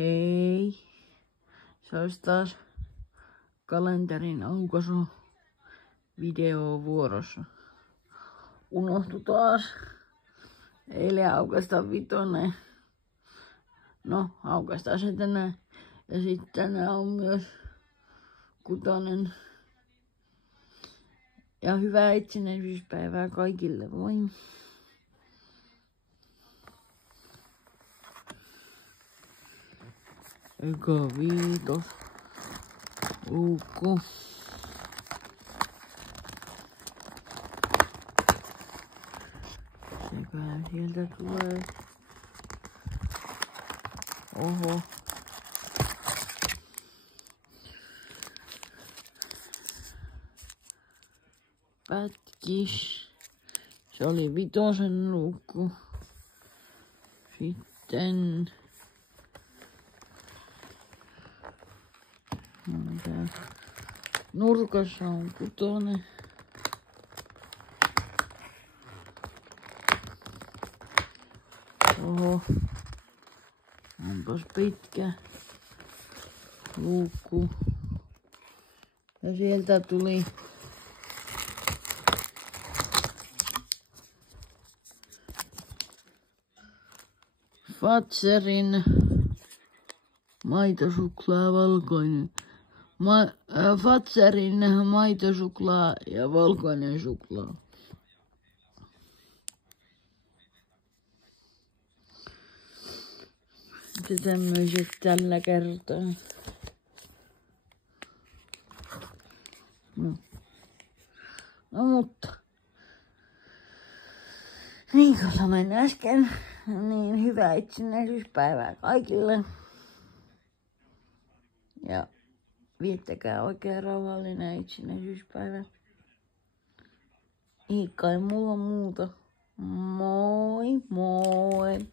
Hei, se olisi taas kalenterin aukaisu video vuorossa. Unohtu taas eilen aukaista vitonen. No, aukaistaan se tänään. Ja sitten tänään on myös kutonen. Ja hyvää itsenäisyyspäivää kaikille, moi! Eka viitos. Luukku. Seköhän sieltä tulee. Oho. Pätkis. Se oli vitosen luukku. Sitten nurkassa on kutonen. Oho. Onpas pitkä luukku. Ja sieltä tuli Fazerin maitosuklaa valkoinen. Fazerin maitosuklaa ja valkoinen suklaa. Ja tämmöiset tällä kertaa. No mutta. Niin kuin sanoin äsken, niin hyvää itsenäisyyspäivää kaikille. Ja viettäkää oikein rauhallinen itsenäisyyspäivä. Ei kai mulla muuta. Moi moi!